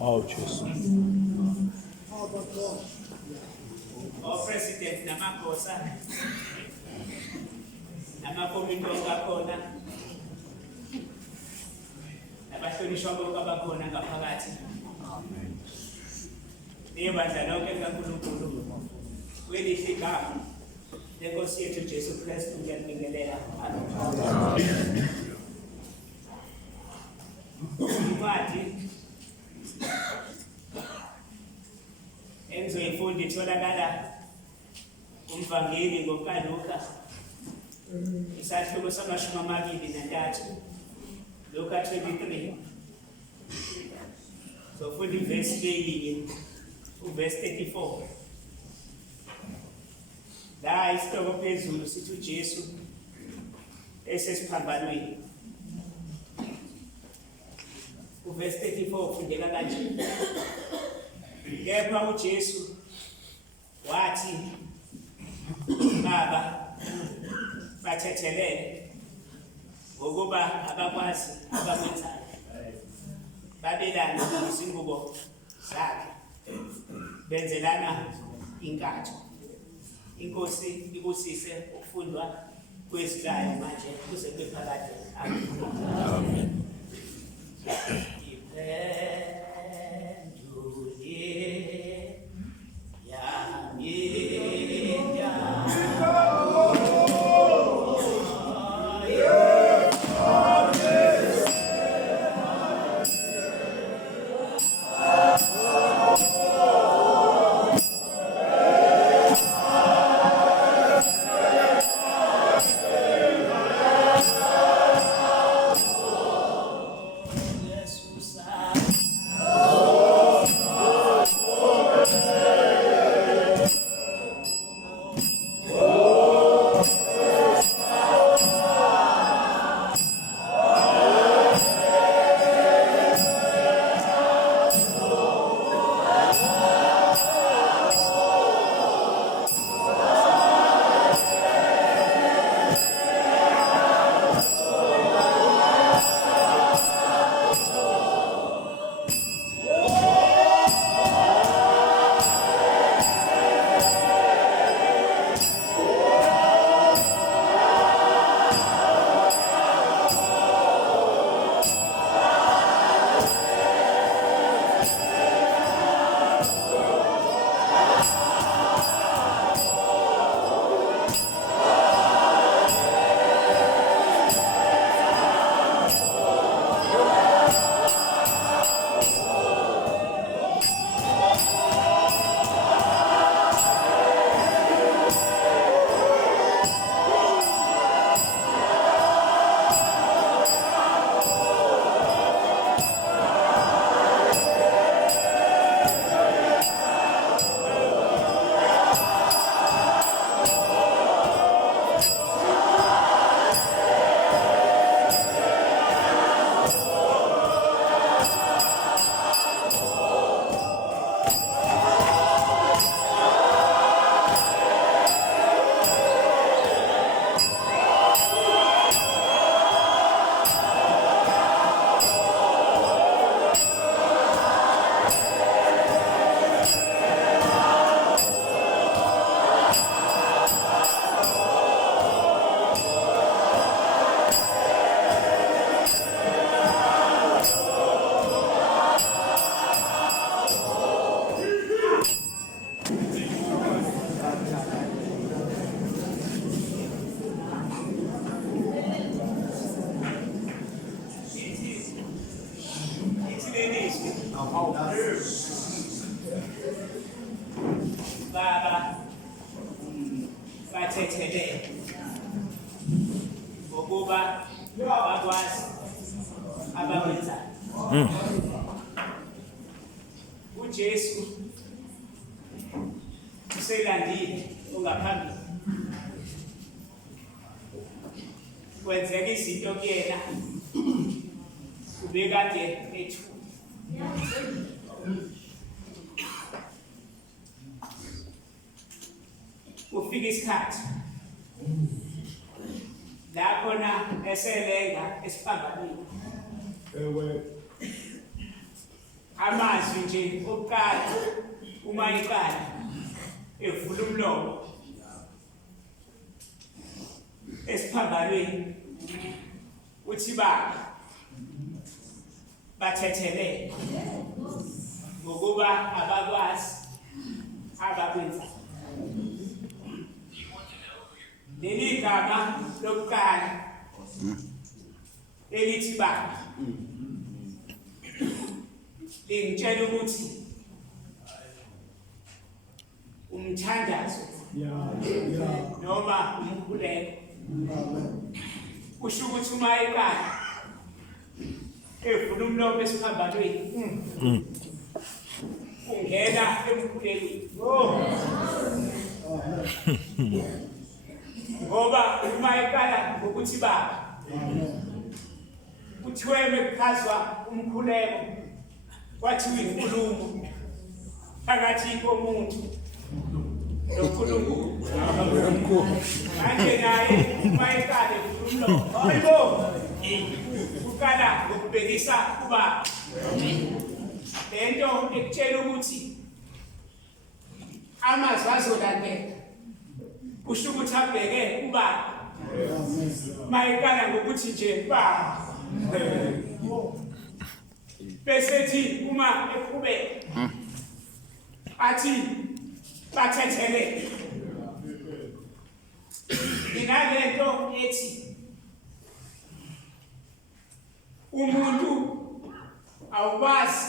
Oh, Jesus. Oh, President, namakosa. Namakomito ngakhona. Nabahlonishwa bonke abakhona ngaphakathi. Nebandla lonke likaNkulunkulu. Kwelihle igama leNkosi yethu Jesu Kristu ngiyabingelela. Amen. Incwadi engizoyifunda itholakala kumvangeli ngokaLuka isahluko sama-23 Luka 23 sofunda ivesi leyinye uvesi 34 la isihloko phezulu sithi uJesu esesiphambanweni. Uvesi 34 ufundeka kanje: kepha uJesu wathi, Baba, bathethelele ngokuba abakwazi abakwenzayo. Babelana izingubo zakhe, benzelana inkatho. Inkosi ibusise ukufundwa kwezilayo manje kuze kube phakade. Amen. Baba Bathethelele ngokuba abakwazi abakwenzayo. uJesu uselandile ongaphambili, kwenzeka izinto kuyena ubekade ethu. Ufika isikhathi la khona eselenga esiphambanweni. Amazwi nje okuqala uma iqala evula umlomo esiphambanweni uthi Baba Bathethelele ngokuba abakwazi abakwenzayo. Leli gama lokuqala elithi Baba lingitshela ukuthi umthandazo noma umkhuleko. Kusho ukuthi uma eqala evula umlomo esiphambanweni ungena emkhulekweni. Ngoba uma eqala ngokuthi Baba kuthiwe mekuchazwa umkhuleko kwathiwa inkulumo phakathi komuntu noNkulunkulu. Manje naye uma eqala evula umlomo hayibo uqala ngokubhekisa kuBaba. Lento ekutshela ukuthi amazwi azolandela kusho ukuthi abheke kuBaba. Mayiqala ngokuthi nje Baba bese ethi uma eqhubeka athi Bathethelele. Inalento ethi umuntu awukwazi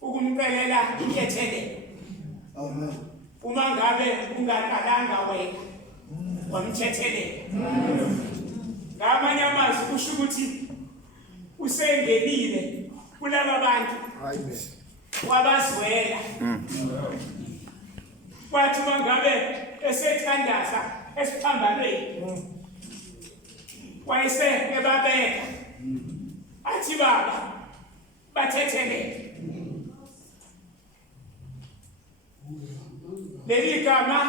ukumcelela ikhethelele uma ngabe ungaqalanga wena wamthethelela. Ngamanye amazwi kusho ukuthi usengenile kulaba bantu wabazwela. Kwathi uma ngabe esethandaza esiphambanweni wayese ebabeka athi Baba Bathethelele. Leli gama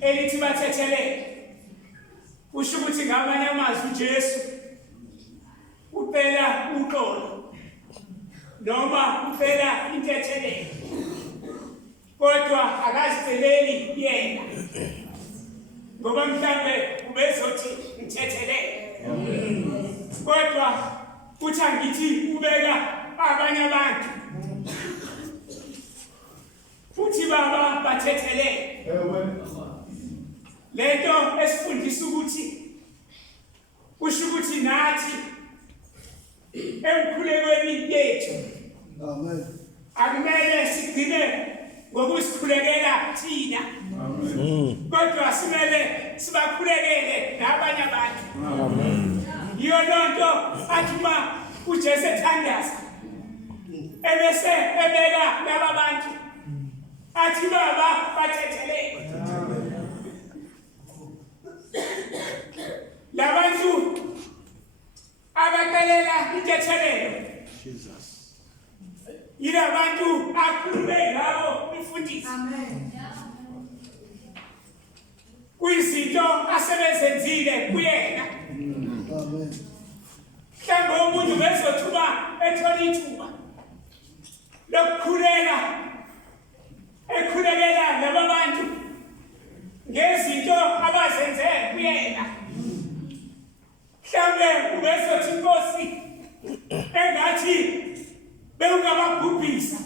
elithi Bathethelele kusho ukuthi ngamanye amazwi uJesu uphela uxolo noma uphela intethelelo, kodwa akaziceleli yena ngoba mhlambe ubezothi ngithethelele, kodwa uthi angithi ubeka abanye abantu futhi Baba Bathethelele. Lento esifundisa ukuthi kusho ukuthi nathi emkhulekweni yethu akumele sigcine ngokusikhulekela thina, kodwa simele sibakhulekele nabanye abantu. Yiyo lonto athi uma uJesu ethandaza ebese ebeka laba bantu athi Baba Bathethelele. Labantu abaqelela intethelelo yilabantu akhulume ngabo umfundisi. Kuyizinto asebezenzile kuyena. Mhlawumbe umuntu bezothuma ethola ithuba lokukhuleka ekhulekela laba bantu ngezinto abazenze kuyena. Mhlawumbe ubezothi Nkosi engathi bewungababhubhisa,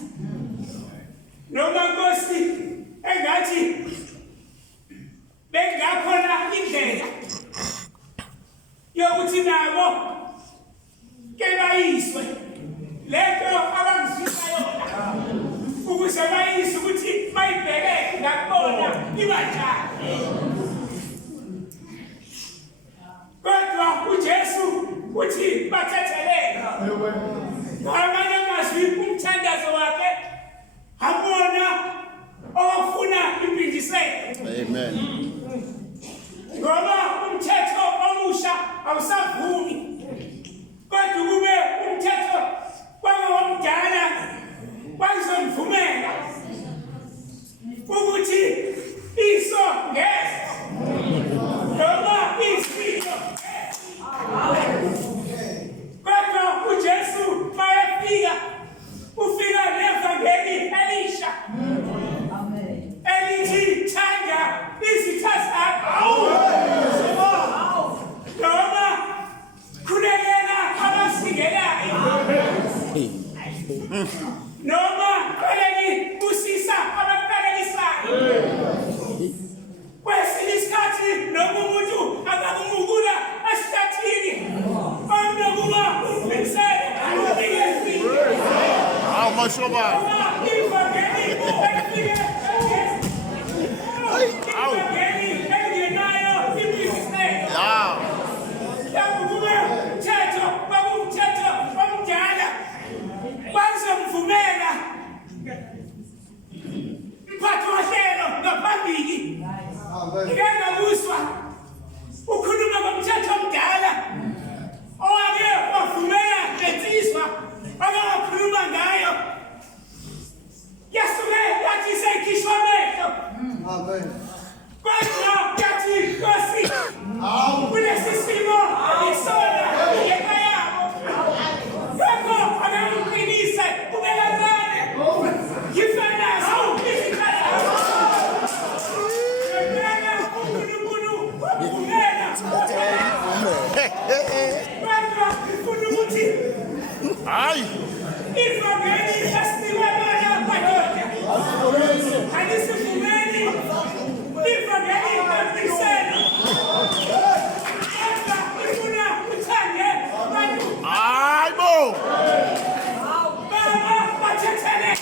noma Nkosi engathi bengakhona indlela yokuthi nabo ke bayiswe lento abangizwisa noma kweleni kusisa abakupelekisayo. Kwesinye isikhathi noma umuntu angakungukula esihlathini okunokuba umbekisele Hawu mashoba. bazomvumela mphathi wahlelo ngaphambili ngengabuzwa ukhuluma ngomthetho omdala owake wavumela lensizwa abangakhuluma ngayo yasuke yathi seyikhishwa amehlo kodwa yathi Nkosi kulesi simo isona yeka yabo lokho akamqinise ubelazane yifanazo izikhala yena uNkulunkulu wavumela kodwa ufuna ukuthi hayi ivangeli lasinikwe lona madoda alisivumeli ivangeli lomkiselo kodwa ifuna uthande abantu hayi bo baba bathethelele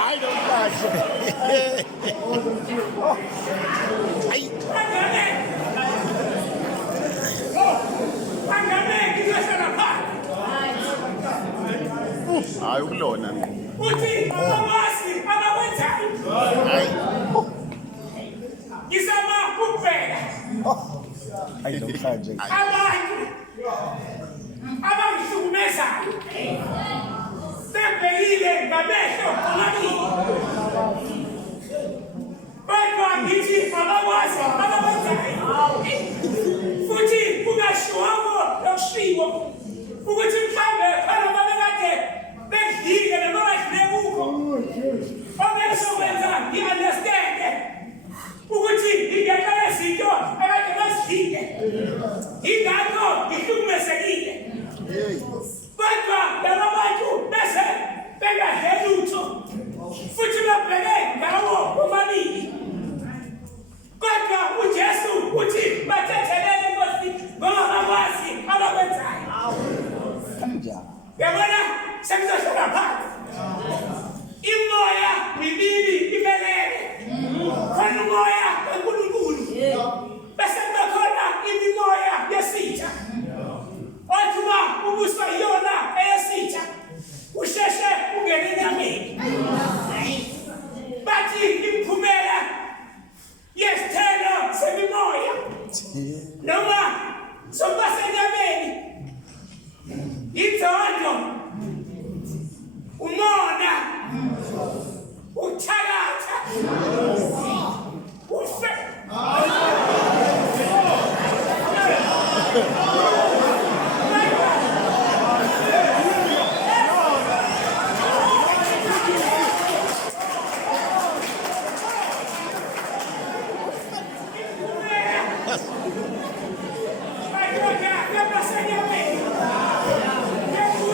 hayi nomfazi hayi hayi ukulona uthi abakwazi abakwenzayo hayi ngizama ukubheka hayi nomfazi abantu abangihlukumezayo sebhekile ngamehlo amabili kodwa ngithi abakwazi abakwenzayo futhi kungashiwako lokushiwo ukuthi mhlawumbe khona babekade bedlile noma badlile kukho obesokwenza ngi-understande ukuthi ngingekele zinto ekade bazidlile yingakho ngihlukumesekile kodwa laba bantu bese bengadle lutho futhi babheke ngawo omabili kodwa uJesu uthi bathethelele Nkosi ngoba bakwazi abakwenzayo yabona sekuzohlala phansi imoya mibili imelele khona umoya kaNkulunkulu bese kuba khona imimoya yesitha othi uma ubuswa yona eyesitha usheshe ungene enyameni bathi imphumela yesithelo semimoya noma sokuba senyameni inzondo umona uthakatha ufe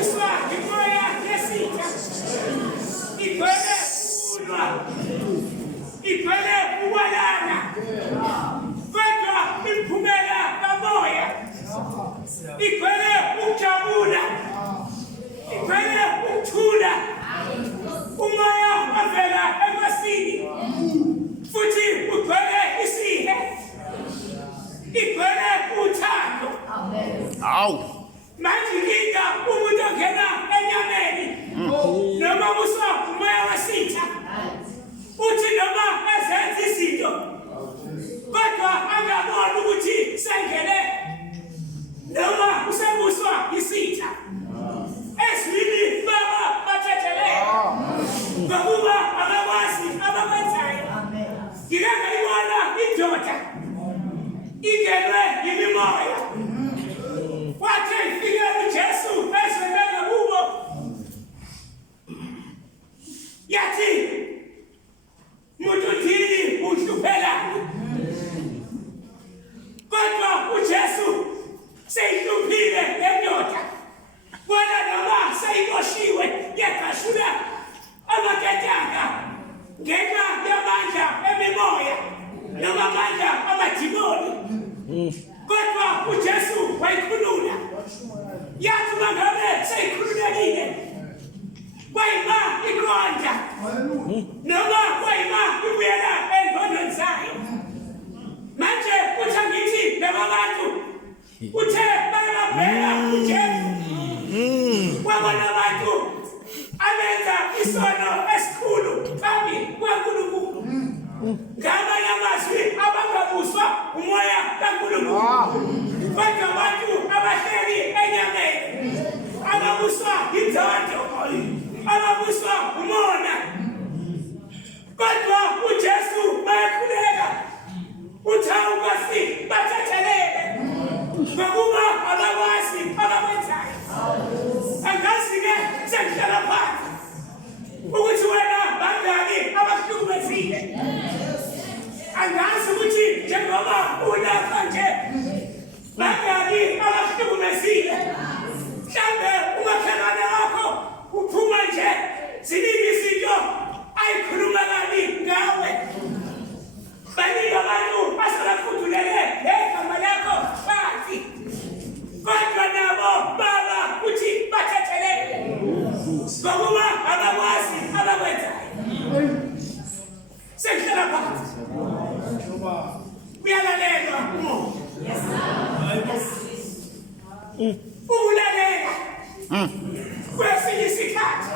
Uswa abona abantu abenza isono esikhulu phambi kwaNkulunkulu ngamanye amazwi abangabuswa umoya kaNkulunkulu kodwa abantu abahleli enyameni ababuswa inzondo ababuswa umona kodwa uJesu bayakhuleka uthawukasi bathethelele ngokuba abakwazi abakwenzayo angazi-ke sengihlala phansi ukuthi wena bangaki abakuhlukumezile angazi ukuthi njengoba ulapha nje bangaki abakuhlukumezile mhlawumbe umakhelwane wakho uphuma nje ziningi izinto ayikhuluma kabi ngawe baningi abantu asebafudulele igama lakho phansi kodwa nabo baba uthi bathethelele ngokuba abakwazi abakwenzayo sengihlala phansi uyalalelwa ukulalela kwesinye isikhathi